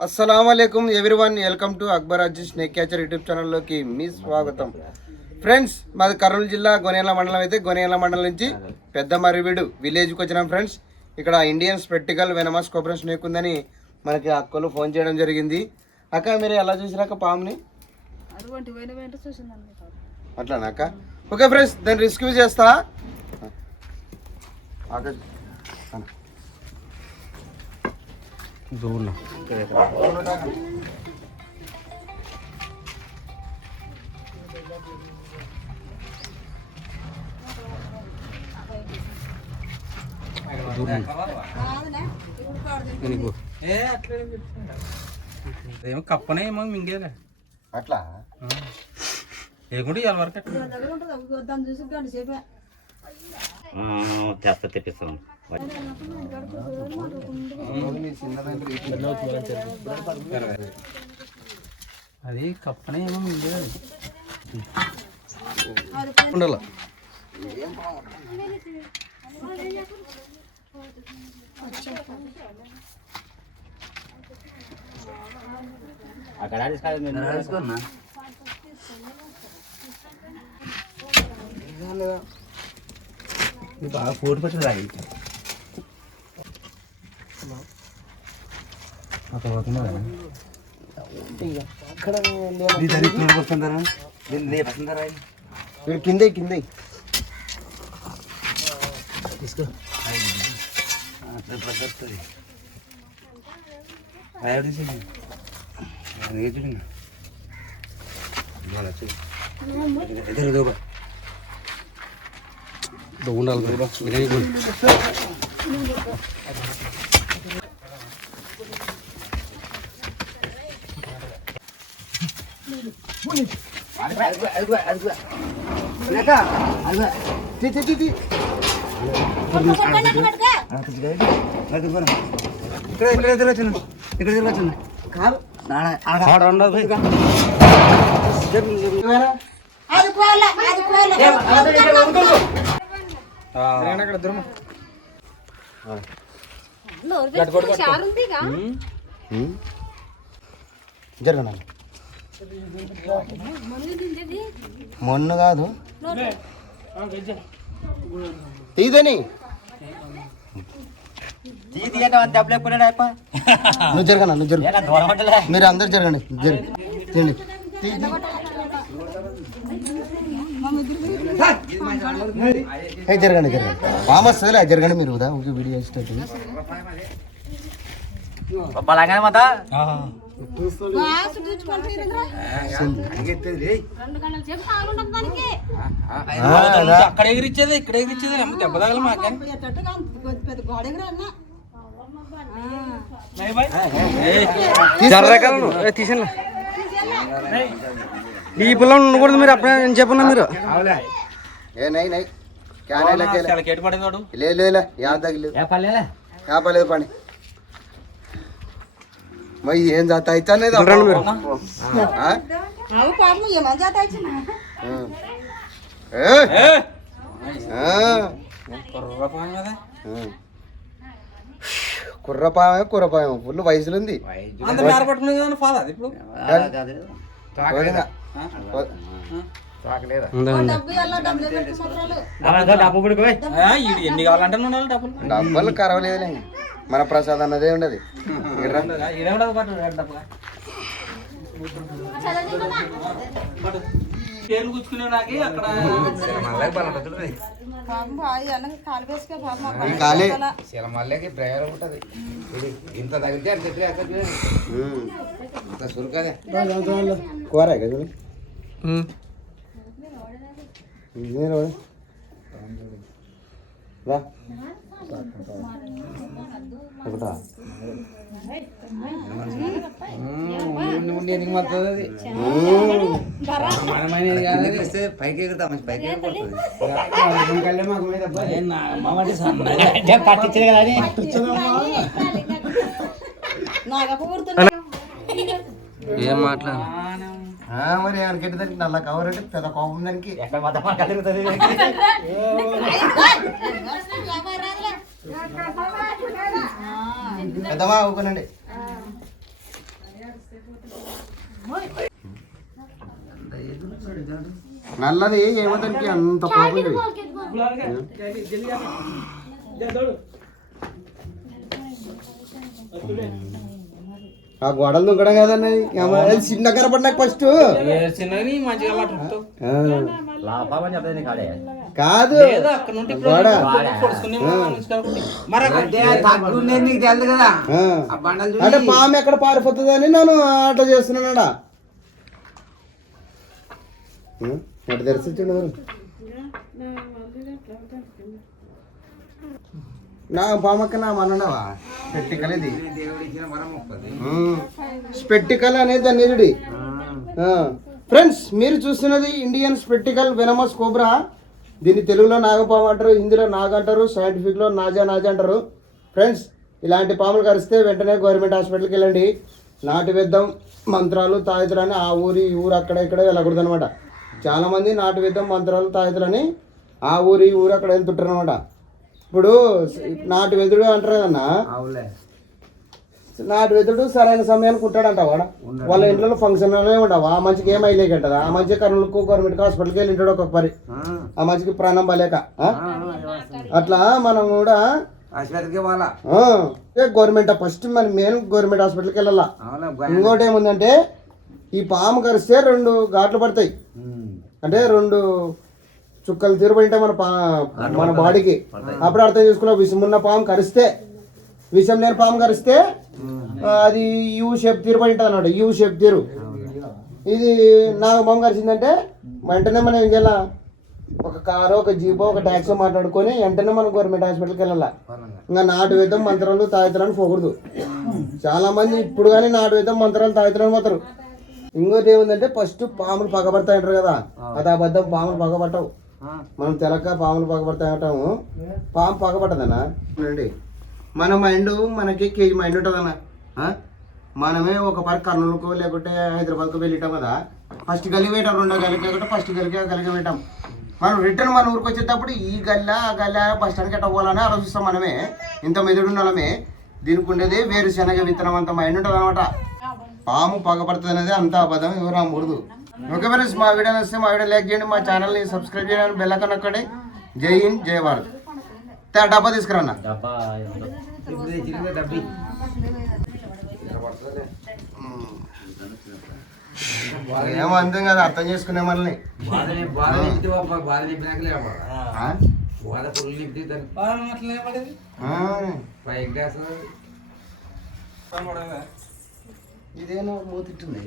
అస్సలం అయికం everyone welcome to Akbar Aji snake catcher YouTube ఛానల్లోకి మీ స్వాగతం. ఫ్రెండ్స్ మాది కర్నూలు జిల్లా గొనేల మండలం అయితే గొనేల మండలం నుంచి పెద్ద మరివీడు విలేజ్కి వచ్చినాం ఫ్రెండ్స్. ఇక్కడ Indian spectacled venomous cobra snake ఉందని మనకి అక్కలు ఫోన్ చేయడం జరిగింది. అక్క మీరు ఎలా చూసినాక పాముని? అట్లానా అక్క? ఓకే ఫ్రెండ్స్ దాన్ని రిస్క్యూ చేస్తా. ఏమో కప్పనే ఏమో మింగేలే అట్లా లేకుంటే ఇవాళ వరకు అట్లా దగ్గర ఉంటుంది దాన్ని చూసి గంట సేపే చేస్తా తెప్పిస్తాను అది కప్పనే ఏమో మింగేది ఉండాల అక్కడ తీసుకున్నా బాగా పోటీ పట్టింది రాయి ఇక్కడ కిందే కిందే తీసుకో सगळं करतोय काय अडीच घेतो ना मला चल जाऊ बघून आलं बघ नाही बोल அழுவா அழுவா அழுவா ఇక్కడ ఇక్కడ తిరగచ్చు ఇక్కడ తిరగచ్చు కాదు అది పోలే అది పోలే. అక్కడ దూరం చారుందిగా జరగనా మొన్న కాదు. తీదని నువ్వు జరగనా నువ్వు జరుగు. మీరు అందరు జరగండి జరగండి తీయండి తీ, తీ. ఏ జరగండి. జరగండి వస్తుందిలే జరగండి మీరు ఉదా ఒక వీడియో దానికి అక్కడ ఎగిరిచ్చేది ఇక్కడ ఎగిరిచ్చేది. దెబ్బ తగల మాకే? ఎగురు అన్న ఈ పిల్లలు ఉండకూడదు మీరు అప్పుడే నేను చెప్పున్నా మీరు? కాపలేదు పని. మరి ఏం జాత అయితేనేది అవి పాపం కుర్రపామే కుర్రపాయం ఫుల్ వయసులో. ఉంది పట్టుకునే కదా ఫాదర్ అది ఇప్పుడు? డబ్బులు ఎన్ని కావాలంటే కరవలేదులే. మన ప్రసాద్ అన్నదే ఉండదు. పేర్లు కూర్చుకునే నాకి అక్కడ. కాలు వేసుకే పాపం ఈ కాలే మళ్ళీ డ్రైవర్ ఉంటుంది ఇది ఇంత తగిలితే అంత ఎట్లా ఎక్కడ చూడండి ఉమ్. ఇంత సురుకదే కూర కదా చూడు. ఇదే రా. రా ఒకటా ఎందుకు మారుతుంది అది మనమైనది కాదు ఇస్తే పైకి ఎగురుతా మంచి పైకి ఎగిరిపోతుంది ఏం మాట్లాడు ఆ, మరి ఆయనకెట్టి దానికి నల్ల కవర్ అంటే పెద్ద కోపం దానికి పెద్దమా ఊకనండి నల్లది ఏమో దానికి అంత లేదు. ఆ గోడలు దుంకడం కదన్నది చిన్న కనపడినాక ఫస్ట్. కాదు. గోడ. అంటే పాము ఎక్కడ పారిపోతుందని నేను అట్లా చేస్తున్నాడా అటు తెరిచి నా పామక్క నా మనవా స్పెట్టికల్ ఇది స్పెట్టికల్ అనేది దాన్ని ఎదుడి ఫ్రెండ్స్ మీరు చూస్తున్నది ఇండియన్ స్పెట్టికల్ వెనమస్ కోబ్రా దీన్ని తెలుగులో నాగపాము అంటారు హిందీలో నాగ అంటారు సైంటిఫిక్లో నాజా నాజా అంటారు. ఫ్రెండ్స్ ఇలాంటి పాములు కరిస్తే వెంటనే గవర్నమెంట్ హాస్పిటల్కి వెళ్ళండి. నాటి వేద్దాం మంత్రాలు తాయితులని ఆ ఊరి ఈ ఊరు అక్కడ ఇక్కడ వెళ్ళకూడదు అనమాట చాలామంది నాటు విద్దం మంత్రాలు తాయితులని ఆ ఊరి ఈ ఊరు అక్కడ వెళ్తుంటారు అనమాట ఇప్పుడు నాటు వెదుడు అంటారు కదన్నా? నాటు వెతుడు సరైన సమయానికి ఉంటాడంట వాడ. వాళ్ళ ఇంట్లో ఫంక్షన్ ఉండవు ఆ మంచికి ఏం అయ్యలేకంటది ఆ మంచి కర్నూలుకు గవర్నమెంట్ హాస్పిటల్కి వెళ్ళి ఉంటాడు ఒక్కొక్క పరి. ఆ. మంచికి ప్రాణం బలేక? అట్లా మనం కూడా గవర్నమెంట్ ఫస్ట్ మన మెయిన్ గవర్నమెంట్ హాస్పిటల్కి వెళ్ళాలా? ఇంకోటి ఏముందంటే ఈ పాము కరిస్తే రెండు ఘాట్లు పడతాయి. అంటే రెండు చుక్కలు తీరుబడింటే మన పా మన బాడీకి. అప్పుడు అర్థం చేసుకున్న విషం ఉన్న పాము కరిస్తే విషం లేని పాము కరిస్తే అది యూ షేప్ తీరుబడి ఉంటుంది అన్నమాట యూ షేప్ తీరు. ఇది నాకు పాము కరిచిందంటే వెంటనే మనం ఏం చేయాలా? ఒక కారు ఒక జీపో ఒక ట్యాక్సీ మాట్లాడుకొని వెంటనే మనం గవర్నమెంట్ హాస్పిటల్కి వెళ్ళాలా? ఇంకా నాటు వేద్దాం మంత్రాలు తాగుతారని పోకూడదు. చాలా మంది ఇప్పుడు కానీ నాటు వేద్దాం మంత్రాలు తాగుతారని పోతారు. ఇంకోటి ఏముందంటే ఫస్ట్ పాములు పగబడతాయి అంటారు కదా. అది అబద్ధం పాములు పగబట్టవు మనం తెలక పాములు పగబడతాయి అంటాము. పాము పగబట్టదన్నా చూడండి. మన మైండ్ మనకి కేజీ మైండ్ ఉంటుందన్న? మనమే ఒక పరి కర్నూలుకు లేకుంటే హైదరాబాద్కు వెళ్ళిటాం కదా. ఫస్ట్ పెట్టాం రెండో గలికి లేకుంటే ఫస్ట్ గలికి పెట్టాం మనం రిటర్న్ మన ఊరికి వచ్చేటప్పుడు ఈ గల్లా ఆ గల్లా బస్ స్టాండ్కి ఎట్ట పోవాలని ఆలోచిస్తాం మనమే. ఇంత మెదుడు ఉన్నమే దీనికి ఉండేది వేరుశనగ విత్తనం అంత మైండ్ ఉంటుంది అనమాట పాము పగపడుతుంది అనేది అంత అబద్ధం ఎవరు అమ్మకూడదు ఓకే ఫ్రెండ్స్ మా వీడియో వస్తే మా వీడియో లైక్ చేయండి మా ఛానల్ని సబ్స్క్రైబ్ చేయండి బెల్ ఐకాన్ నొక్కండి. జై హింద్ జై భారత్. తే, డబ్బా తీసుకురా అన్న ఇప్పుడు తెచ్చిన డబ్బి. ఇక్కడ పడుతుందిలే. ఏమో అంతం కదా అర్థం చేసుకునే మనల్ని. పైకి ఇదేనో మూతిట్టుంది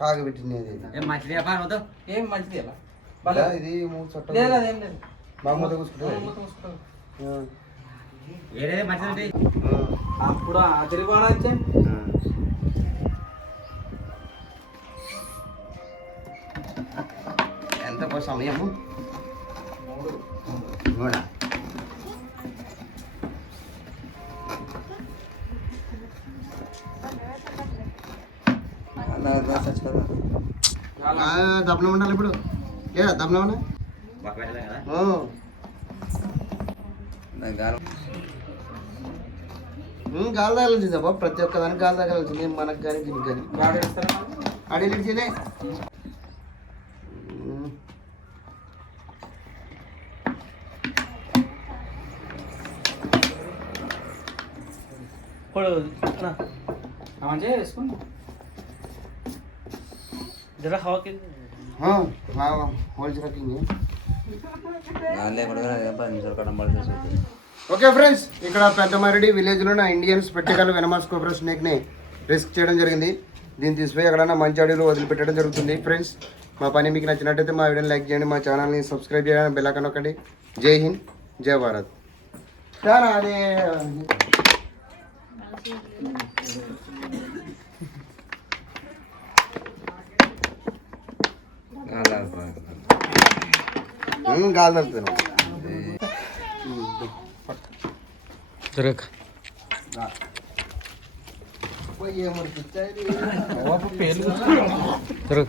కాగబెట్టింది ఇది. ఏం మంచి వ్యాపారం వద్దు. ఏం మంచిది ఇది మూడు చుట్టాలు. లేదు అదేం లేదు. బాగా మూత కూసుకుంటుంది. మంచిది. అప్పుడు ఆ తిరిగి ఎంత సమయము దబ్బనం ఉండాలి ఇప్పుడు ఏ దబ్బనం గాలి తగలించింది బాబు ప్రతి ఒక్క దానికి గాలి తగలించింది మనకు కానీ దీనికి కానీ అడిగించిందే కొడు అన్న మంచిగా వేసుకుందాం ఓకే ఫ్రెండ్స్ ఇక్కడ పెద్దమారెడ్డి విలేజ్లో నా ఇండియన్ స్పెట్టికల్ వెనమాస్ కోబ్రా స్నేక్ని రిస్క్ చేయడం జరిగింది. దీన్ని తీసిపోయి ఎక్కడైనా మంచి అడవిలో వదిలిపెట్టడం జరుగుతుంది. ఫ్రెండ్స్ మా పని మీకు నచ్చినట్టయితే మా వీడియోని లైక్ చేయండి మా ఛానల్ని సబ్స్క్రైబ్ చేయండి బెల్ ఐకాన్ నొక్కండి. జై హింద్ జై భారత్. చాలా అదే. గాలి తగులుతున్నాం జరగ పేర్లు తిరుగు